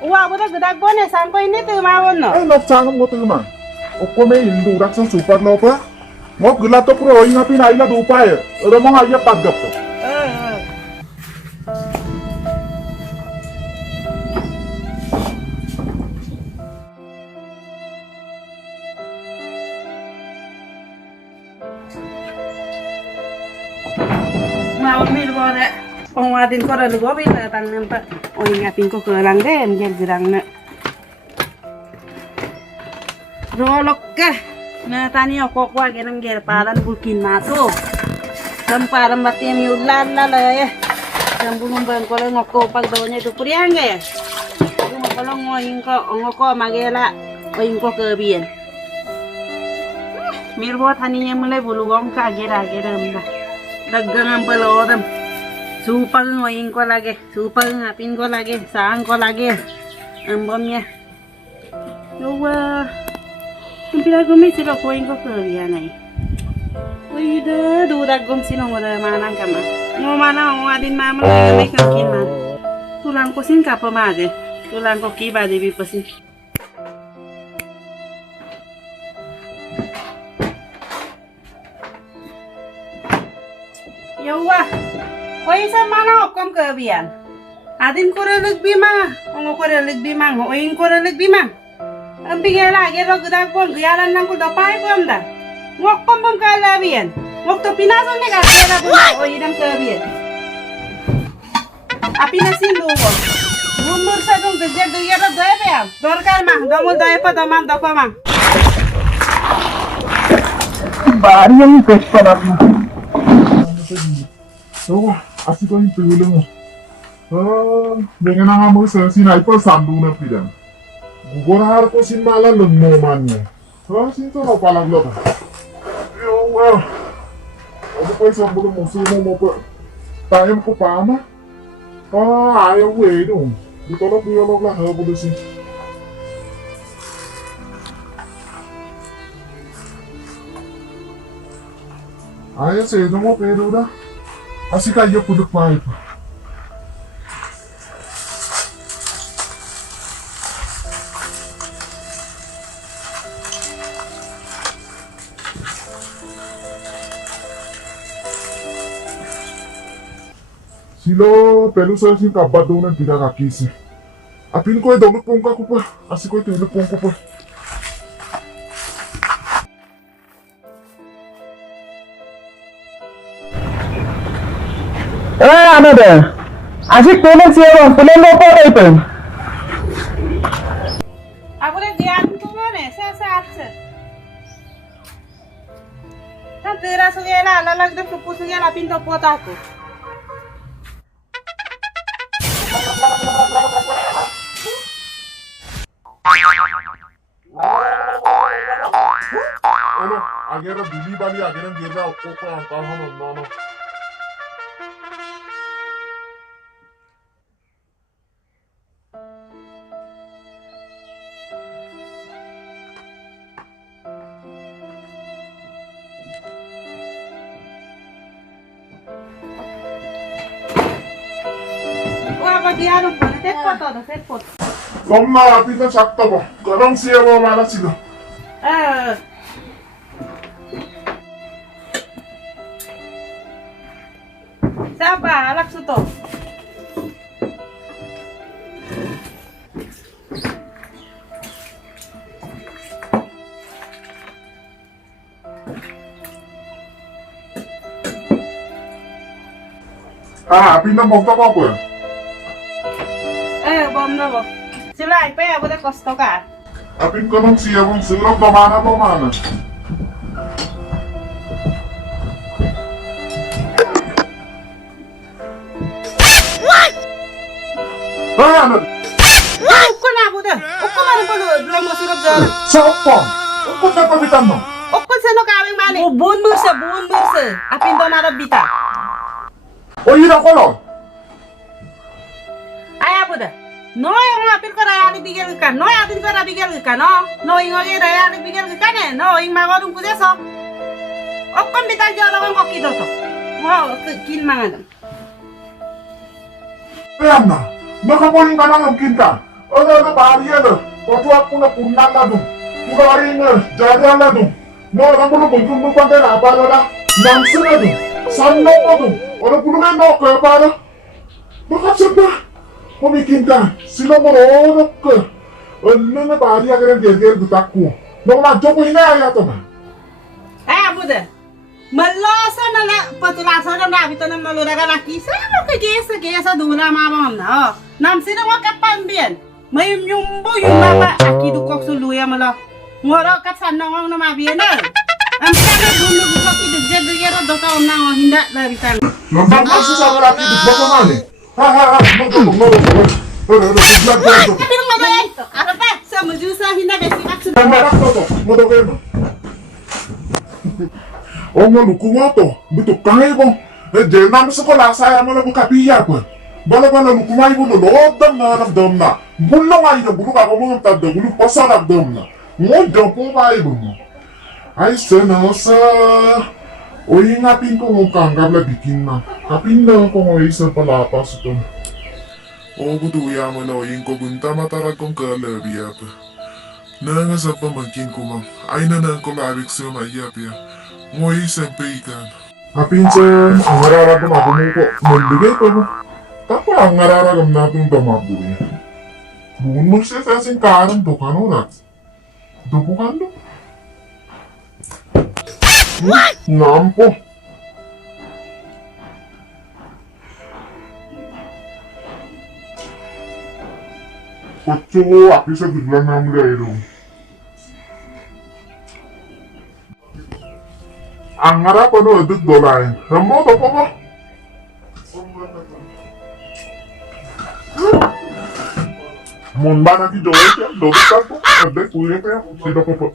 Wah, udah gede nih, sampai ini tuh mau no. Lop cangkem mo tuh mah. Opo me Hindu raksa super lopa. Mo gelat to pro ingapi na ila dupa ya. Udah mau ngajak tagap tuh. Mau ambil boleh. Penguatin kau ada gua bisa tangan pak. Oh ingatin kau ke lang deh, mungkin gerang nak. Rolok ke. Nah tani aku kuah gerang ger palan bulkin masuk. Semparan batim yulan lah ya. Sambung bang kalau ngoko pag daunnya itu kuriang ya. Kalau ngoing ngoko magela, ngoing kau ke bian. Mirbo taninya mulai bulu gong kagera mbak. Dagangan pelodem. Supang ngoing ko lagi, supang ngapin ko lagi, saan ko lagi. Ambomnya. Yawa. Kumpila gumi sila koing ko kerja nai. Wih dah, dua gom sino ngoda mana kama. Ngomana ngadin mama lagi kakin man. Tulang ko sin kapa mage. Tulang ko kiba debi pasin. Yawa. Oy sa mana okom kebian. Adin korelik bima, ongo korelik bima, oing korelik bima. Ambing lagi ro gedak pon giaran nang ko dapai ko amda. Ngokom pon kala bian. Ngok to pinaso ne ka kera buna oy dam kebian. Api nasin lugo. Umur sa dong gejek do yara doy pe am. Dorkar ma, domul doy pa domam doko ma. Bari yang pesparat mo. So, asik ko yung tulong mo. Dengan nga mo sa sinaipa sandu na pidan. Gugorahar ko sin mala mo man niya. Sinto na palaglo ka. Yung, ano pa isang bulo mo, sumo mo pa. Tayo ko pa ama. Ayaw eh, dong. Dito lang biyolog lang, bulo sin. Ayaw sa ito mo, pero na. Asik aja puduk pahit. Silo pelu sa sin kabat doon ang tidak kakisi. Apin ko ay dulot pong ko pa. Asik ko ay tulot pong ko pa. Ano deh? Asik tulen siapa? Tulen lupa itu. Aku udah dian tuh mana? Sesaat se. Kan terasa gila, lalang deh keputus gila pintu potaku. Ano, akhirnya bili bali akhirnya gira koko ang kahon ng nono. Diano po, set todo, set po. Kom na, apin na sakta mo. Karang siya mo mala sila. Siapa? Alak suto. Apin na mo pa po. Bom na bo. Sila ay pa, udah kosto ka. Apin ko nung siya mong surok na mana. What? Ano? Uko na po da. Uko man po belum mo surok dyan. Sa opong. Upot na pabitan mo. Uko sa no kawing mali. Buon bursa. Apin do na bita. O yun ako no? Ay po da. No yung apin ko raya bigel ka. No apin ko raya bigel ka no. No yung raya bigel ka ne. No yung magodong ko deso. Uko bita jalo ko kido to. Wow, kin mangan. yang na. Nakamuling ka na mungkin ka. Na bahaya na. Waktu aku na punan na dong. Kukari na, jalan na dong. No, orang puluh bungkung bungkung kan apa na. Nangsa na dong. Sandok na dong. Orang puluh kan no ke apa na. Bakit siapa? Pemikin ka. Sila mo ronok ka. Na bahaya ka rin gerger gutakku. No, na joko hinaya to na. Bude. Malasa na la patulasa na nabi to ng maluraga na kisa mo kagesa dula mama na. Namsi na wakapambian. May yumbo yung mama akidukok suluya mala. Ngoro kat sana ngong na mabiyan na. Ang sabi dulu buka kidugjed dugero do ka na hinda na bitan. Lambang kasi sa laki dugba ko man eh. Ha. Magulong. Pero mabayan. Apa pa sa majusa hinda besimak su. Marak to. Modogen. Oh maluku mo to, buto kaya mo. Diyan namin sa kola, saya mo na buka piya po. Bala luku mo mo lodam na nagdam na. Bulong ay na bulong ako mo ng tada, bulong pa sa nagdam na. Ngodam po ba ibo mo? Ay sa o ingapin ko mong kanggab na bikin na. Kapin na ko mo isa palapas ito. O buduya mo na o yung kugunta matarag kong kalabiya pa. Nangasap pa magkin ko mang. Ay na ko labik sa mayap ya. Ngoy sampai ikan. Apinsan, ang ngararagam ako mo ko, magbigay pa mo. Tapos ang ngararagam natin damabuli. Bukan mo siya sa singkaran do kanorat. Do po kando. Nampo. Kotso, api sa biglang namin gairo. Ang harap ano, edit dolain. Ramo, to po mo. Mun ba na ki jowe siya? Dobi ka po. Ade, kuya kaya. Sida po po.